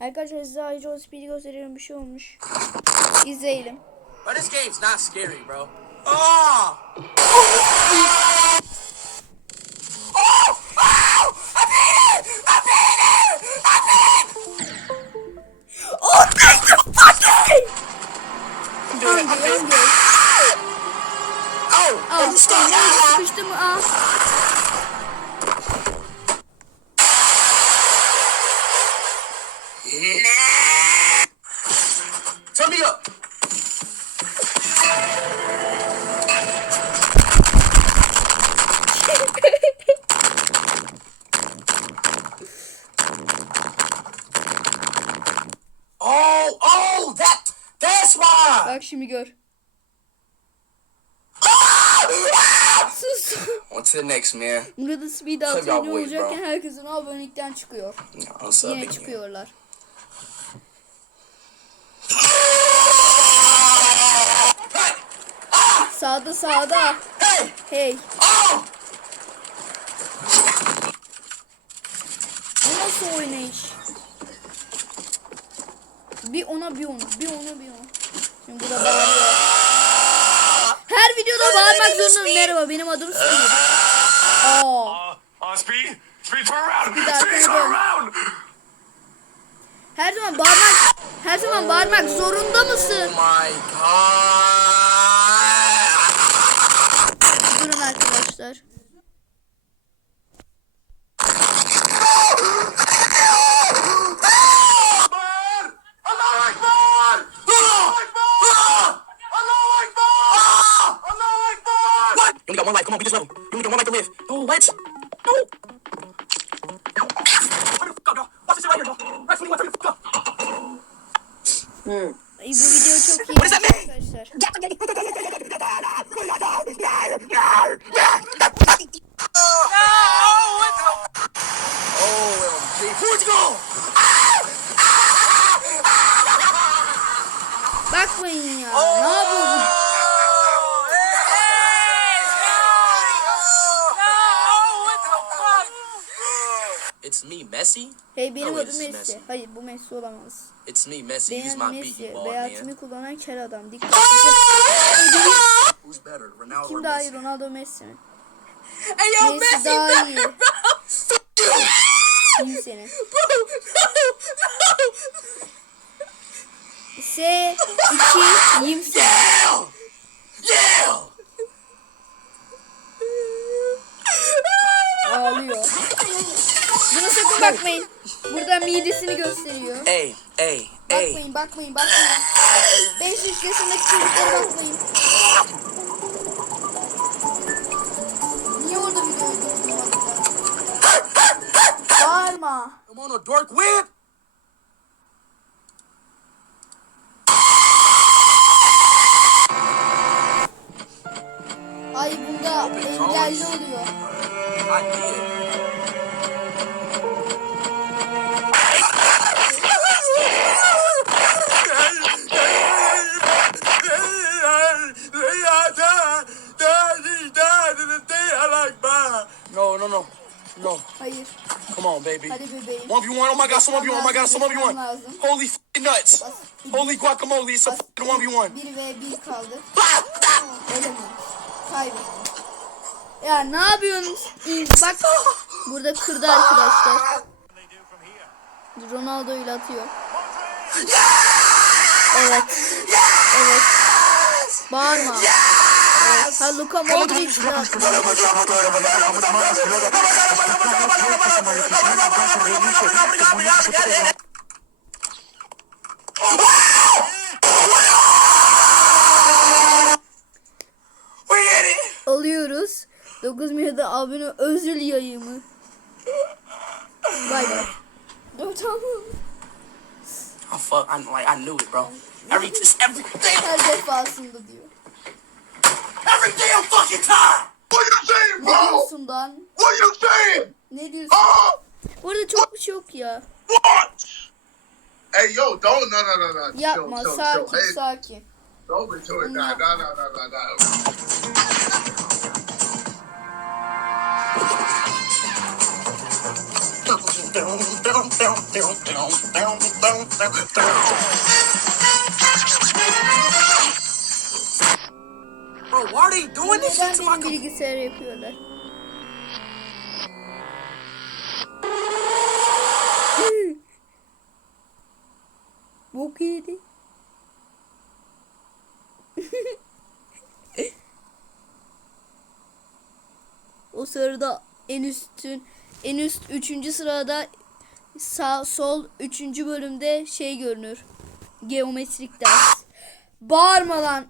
Arkadaşlar size ayrıca o speed'i gösteriyorum bir şey olmuş. İzleyelim. Bro, this game's not scary, bro. Oh! Oh thank you fucking! I'm doing it. I'm Hangi doing hangi? it. Oh! Al Oh, you stuck. işte nerede sıkıştı mı? Al. Up. Oh, oh, that, that's why. Bak şimdi gör. Sus. On to the next, man. Burada speed atıyor olacakken herkesin abonelikten çıkıyor. What's up, Yine man? çıkıyorlar. Sağda sağda. Hey! Hey. Oh! Bu nasıl oynayış? Bir ona bir ona, bir ona bir ona. Şimdi burada bağırıyor. Her videoda bağırmak zorundayım. Merhaba benim adım Steve. Aa, speed, speed, turn around, Speed, speed, turn around. her zaman bağırmak, her zaman bağırmak zorunda Oh mısın? my god! Only got one life. Come on, we just level. You only got one life to live. No, what? No. Hurry the fuck up, y'all. Watch this shit right here, y'all. Right, 21, hurry the fuck up. Ay, bu video çok iyi What does that mean? arkadaşlar. Oh, OMG. Portugal! Bakmayın ya. Oh! Ne yapıyorsun? It's me, Messi. Hey benim Oh, adım Messi. Messi. Hayır bu Messi olamaz. It's me, Messi. Benim Messi. timi kullanan kel adam. Dikkat. Who's better, Ronaldo or Kim daha iyi Messi? Ronaldo Messi mi? Hey, yo, Messi daha iyi. Kim seni? S 2 yim seni. Yeah! Yeah! Buna sakın bakmayın. Burada midesini gösteriyor. Hey, hey, hey. Bakmayın bakmayın bakmayın. 5 yaşındaki çocuklara bakmayın. Niye orada videoyu durdurmadın? Bağırma. I'm on a dark web. Ay bunda engelli oluyor. I No, no, no. No. Hayır. Come on, baby. Hadi bebeğim. 1v1, oh my god, some of you, oh my god, some of you one. Holy f***ing nuts. Holy guacamole, it's a f***ing 1v1. 1 ve 1 kaldı. Öyle mi? Kaybettim. Ya ne yapıyorsunuz? Bak burada kırdı arkadaşlar. Ronaldo ile atıyor. Evet. Evet. Bağırma. Ha Luka Modric. Alıyoruz. 9 milyonda abone özür yayımı. Bay bay. Dur tamam. Oh fuck, I like I knew it, bro. Every every damn Her defasında diyor. Every damn fucking time. What you saying, Ne bro? diyorsun lan? What you saying? Ne diyorsun? Huh? Burada çok bir şey yok ya. What? Hey, yo, don't, no, no, no, no. Yapma chill, chill, sakin chill. Hey, sakin. don't be doing that. No, no, no, no, no. Down, they doing this shit to my bilgisayara yapıyorlar? Bok yedi. o sırada en üstün en üst üçüncü sırada sağ sol üçüncü bölümde şey görünür. Geometrik ders. Bağırma lan.